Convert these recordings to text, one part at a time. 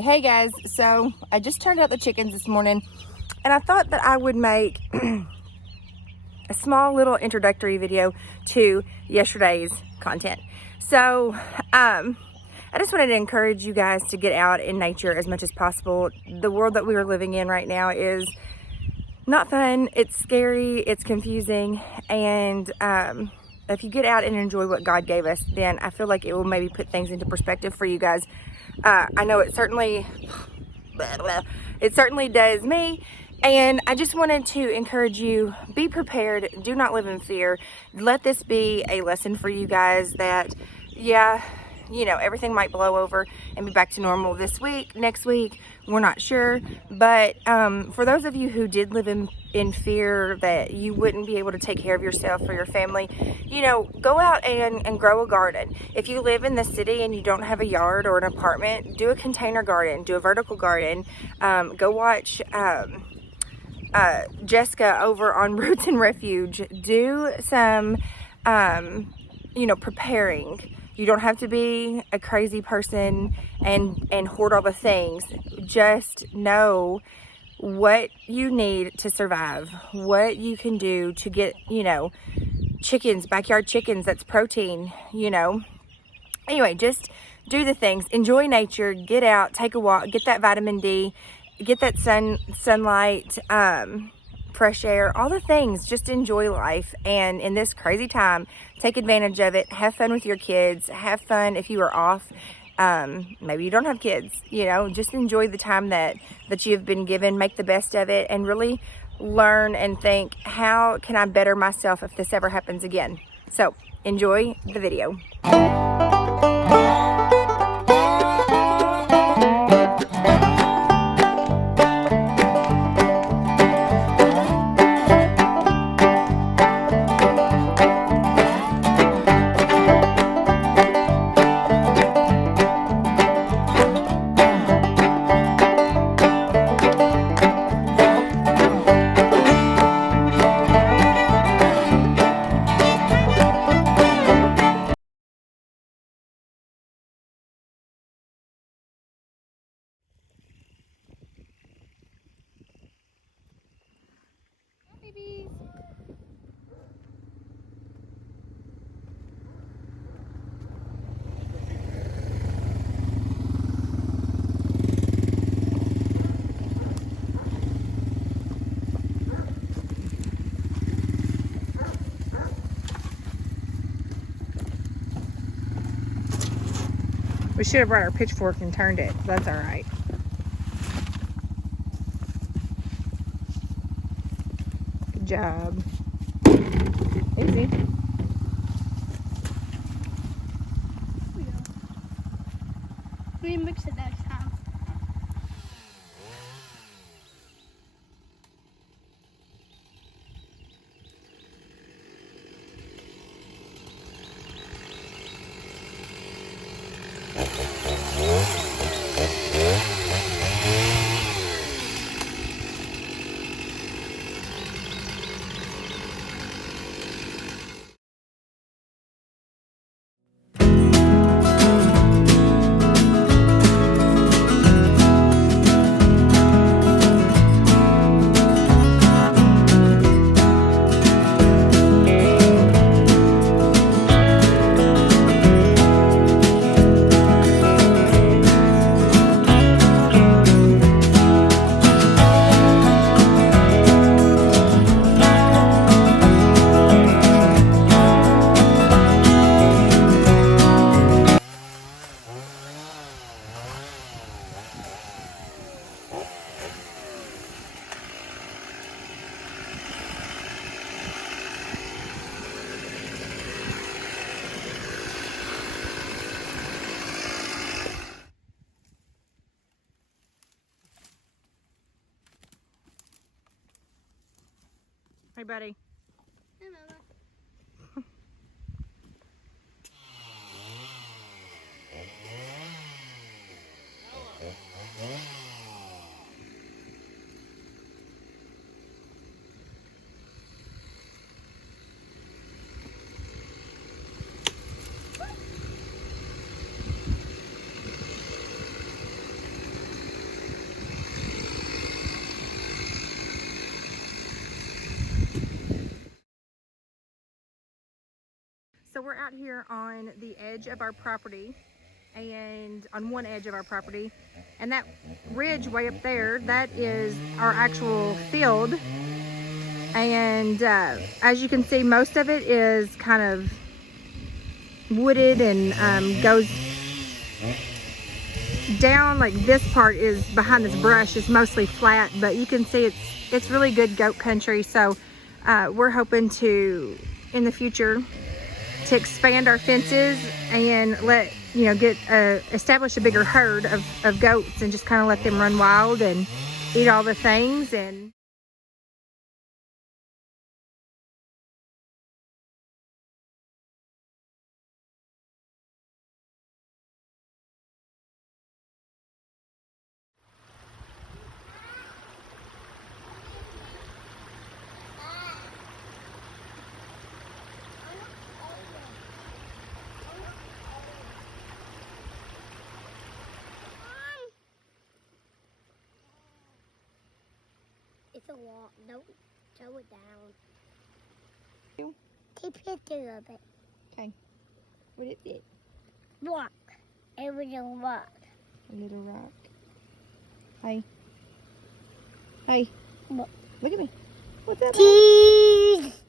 Hey guys, so I just turned out the chickens this morning and I thought that I would make a small little introductory video to yesterday's content. So I just wanted to encourage you guys to get out in nature as much as possible. The world that we are living in right now is not fun, it's scary, it's confusing, and if you get out and enjoy what God gave us, then I feel like it will maybe put things into perspective for you guys. I know it certainly does me, and I just wanted to encourage you, be prepared, do not live in fear. Let this be a lesson for you guys that, yeah, you know, everything might blow over and be back to normal this week, next week, we're not sure. But for those of you who did live in fear that you wouldn't be able to take care of yourself or your family, you know, go out and grow a garden. If you live in the city and you don't have a yard or an apartment, do a container garden, do a vertical garden. Go watch Jessica over on Roots and Refuge. Do some, you know, preparing. You don't have to be a crazy person and hoard all the things. Just know what you need to survive, what you can do to get, you know, chickens, backyard chickens, that's protein, you know. Anyway, just do the things. Enjoy nature, get out, take a walk, get that vitamin D, get that sunlight, fresh air, all the things. Just enjoy life, and in this crazy time, take advantage of it. Have fun with your kids, have fun if you are off. Maybe you don't have kids, you know, just enjoy the time that you've been given, make the best of it, and really learn and think, how can I better myself if this ever happens again? So enjoy the video. We should have brought our pitchfork and turned it. That's all right. Good job. Easy. We mix it next time. Hey, buddy. Hey, Mama. So we're out here on the edge of our property, and on one edge of our property, and that ridge way up there, that is our actual field. And as you can see, most of it is kind of wooded and goes down. Like this part is behind this brush, it's mostly flat, but you can see it's really good goat country. So we're hoping to, in the future, to expand our fences and establish a bigger herd of goats, and just kind of let them run wild and eat all the things. And It's a walk. Don't throw it down. Take a picture of it. okay, what is it? Rock. It was a rock. A little rock. Hey, What? look at me. What's that? Cheese.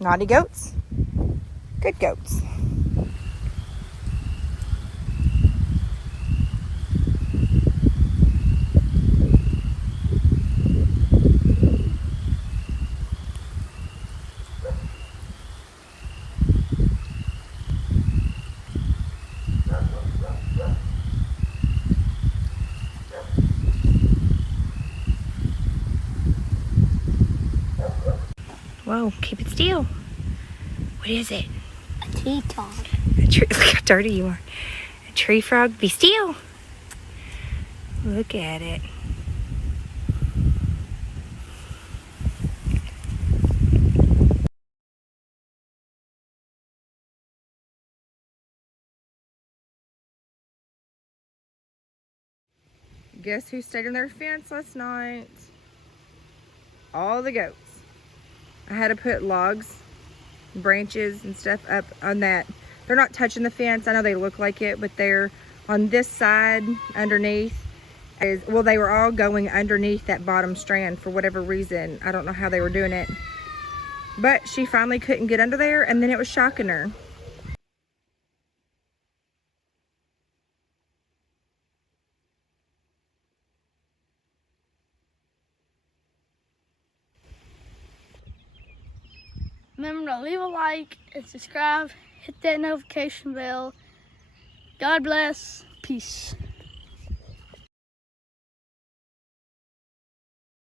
Naughty goats, good goats. Whoa, keep it still. What is it? A tree frog. A tree, look how dirty you are. A tree frog, be still. Look at it. Guess who stayed on their fence last night? All the goats. I had to put logs, branches and stuff up on that. They're not touching the fence. I know they look like it, but they're on this side underneath. Well, they were all going underneath that bottom strand for whatever reason. I don't know how they were doing it. But she finally couldn't get under there, and then it was shocking her. Remember to leave a like and subscribe. Hit that notification bell. God bless. Peace.